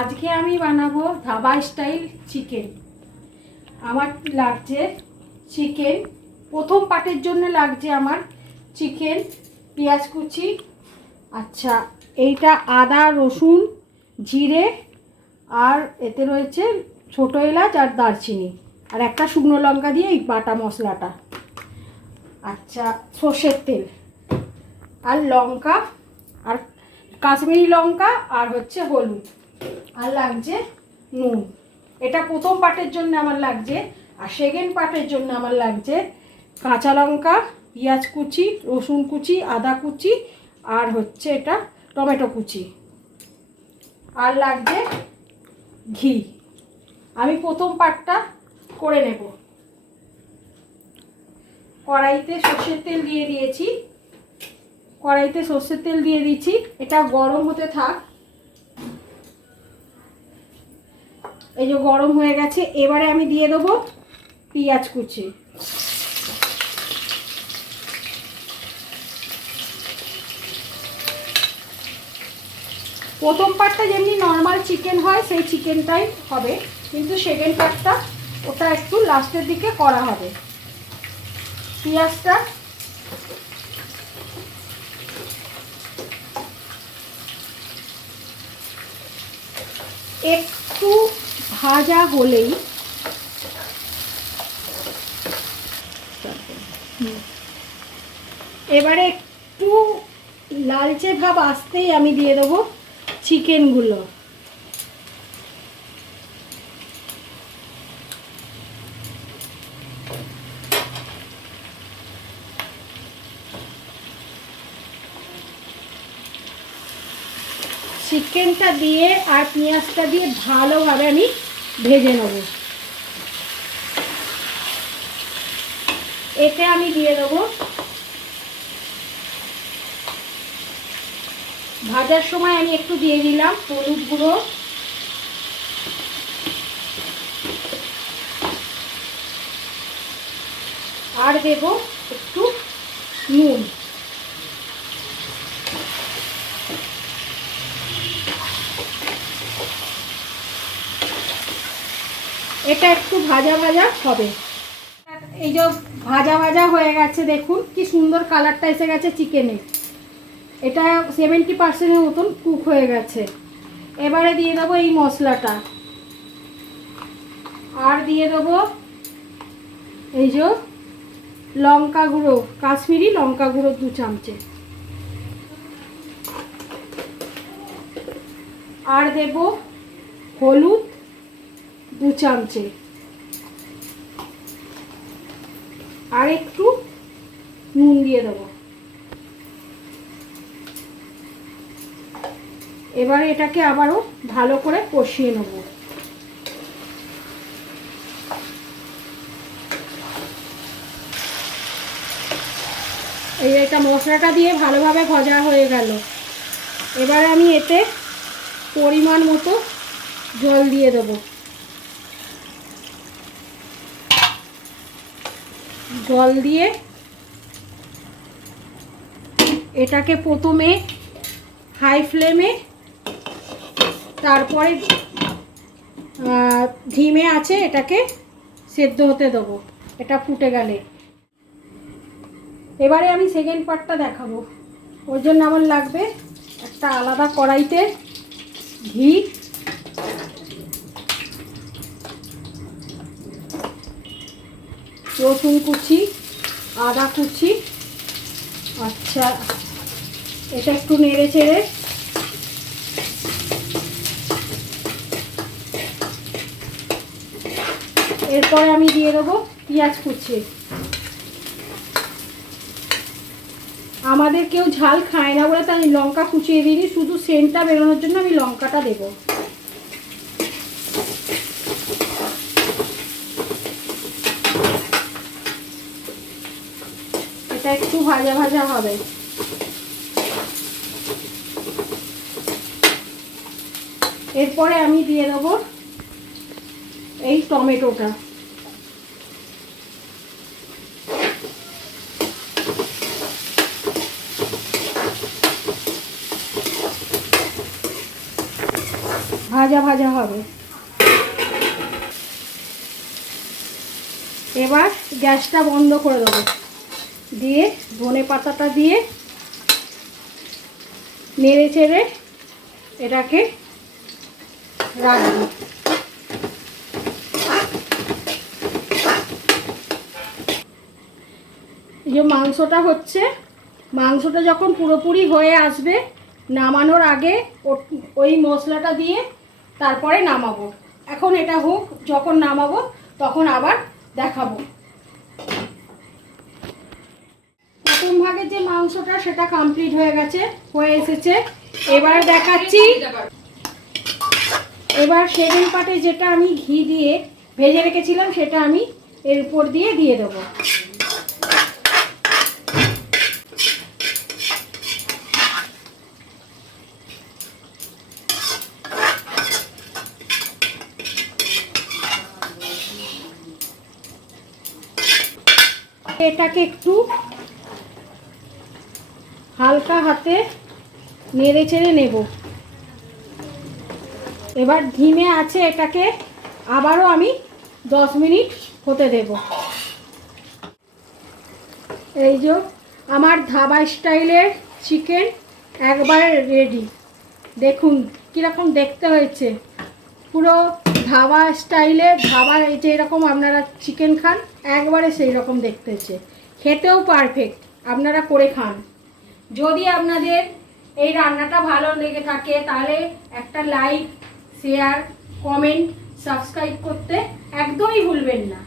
আজকে আমি বানাবো ধাবা স্টাইল চিকেন। আমার লাগছে চিকেন, প্রথম পার্টের জন্য লাগছে আমার চিকেন, পেঁয়াজ কুচি, আচ্ছা এইটা আদা রসুন জিরে, আর এতে রয়েছে ছোটো এলাচ আর দারচিনি, আর একটা শুকনো লঙ্কা দিয়ে এই বাটা মশলাটা, আচ্ছা সর্ষের তেল আর লঙ্কা আর কাশ্মীরি লঙ্কা আর হচ্ছে হলুদ, আর লাগছে নুন। এটা প্রথম পার্টের জন্য আমার লাগছে। আর সেকেন্ড পার্টের জন্য আমার লাগছে কাঁচা লঙ্কা, পেঁয়াজ কুচি, রসুন কুচি, আদা কুচি, আর হচ্ছে এটা টমেটো কুচি, আর লাগছে ঘি। আমি প্রথম পার্টটা করে নেব। কড়াইতে সর্ষের তেল দিয়ে দিয়েছি, কড়াইতে সর্ষের তেল দিয়ে দিচ্ছি, এটা গরম হতে থাক। এই যে গরম হয়ে গেছে, এবারে আমি দিয়ে দেবো পেঁয়াজ কুচি। প্রথম পার্টটা যেমনি নর্মাল চিকেন হয় সেই চিকেনটাই হবে, কিন্তু সেকেন্ড পার্টটা ওটা একটু লাস্টের দিকে করা হবে। পেঁয়াজটা একটু ভাজা হলেই এবারে একটু লালচে ভাব আসতেই আমি দিয়ে দেবো চিকেনগুলো। চিকেনটা দিয়ে আর পেঁয়াজটা দিয়ে ভালোভাবে আমি ভেজে নেব। এতে আমি দিয়ে দেবো, ভাজার সময় আমি একটু দিয়ে দিলাম হলুদ গুঁড়ো, আর দেব একটু নুন। এটা একটু ভাজা ভাজা হবে। এই যে ভাজা ভাজা হয়ে গেছে, দেখুন কি সুন্দর কালারটা এসে গেছে চিকেনের। এটা 70% মতন কুক হয়ে গেছে। এবারে দিয়ে দেবো এই মশলাটা, আর দিয়ে দেবো এই যে লঙ্কা গুঁড়ো, কাশ্মীরি লঙ্কা গুঁড়ো 2 চামচে, আর দেব হলুদ 2 চামচে, আর একটু নুন দিয়ে দেবো। এবারে এটাকে আবারও ভালো করে কষিয়ে নেব। এই এটা মশলাটা দিয়ে ভালোভাবে ভাজা হয়ে গেল। এবারে আমি এতে পরিমাণ মতো জল দিয়ে দেব। জল দিয়ে এটাকে প্রথমে হাই ফ্লেমে, তারপরে ধিমে আছে এটাকে সেদ্ধ হতে দেবো। এটা ফুটে গেলে এবারে আমি সেকেন্ড পার্টটা দেখাবো। ওর জন্য আমার লাগবে একটা আলাদা কড়াইতে ঘি, রসুন কুচি, আদা কুচি, আচ্ছা এটা একটু নেড়ে চেড়ে এরপরে আমি দিয়ে দেবো পেঁয়াজ কুচি। আমাদের কেউ ঝাল খায় না বলে তাই আমি লঙ্কা কুচিয়ে দিইনি, শুধু সেন্টটা বেরোনোর জন্য আমি লঙ্কাটা দেব। এটা একটু ভাজা ভাজা হবে। এরপরে আমি দিয়ে দেবো এই টমেটোটা, ভাজা ভাজা হবে। এবার গ্যাসটা বন্ধ করে দেবো, দিয়ে ধনে পাতাটা দিয়ে নেড়ে চেড়ে এটাকে রাখবো। এই যে মাংসটা হচ্ছে, মাংসটা যখন পুরোপুরি হয়ে আসবে নামানোর আগে ওই মশলাটা দিয়ে তারপরে নামাবো। এখন এটা হোক, যখন নামাবো তখন আবার দেখাবো। প্রথম ভাগের যে মাংসটা সেটা কমপ্লিট হয়ে গেছে, হয়ে এসেছে। এবার দেখাচ্ছি, এবার সেকেন্ড পার্টে যেটা আমি ঘি দিয়ে ভেজে রেখেছিলাম সেটা আমি এর উপর দিয়ে দেবো। এটাকে একটু হালকা হাতে নেড়ে চেড়ে নেব। এবার ধিমে আছে এটাকে আবারও আমি 10 মিনিট হতে দেব। এই যে আমার ধাবা স্টাইলের চিকেন একবারে রেডি। দেখুন কীরকম দেখতে হয়েছে, পুরো ধাবা স্টাইলে, ধাবার এই যে এরকম আপনারা চিকেন খান একবারে সেই রকম দেখতে হয়েছে, খেতেও পারফেক্ট। আপনারা করে খান। যদি আপনাদের এই রান্নাটা ভালো লেগে থাকে তাহলে একটা লাইক, শেয়ার, কমেন্ট, সাবস্ক্রাইব করতে একদমই ভুলবেন না।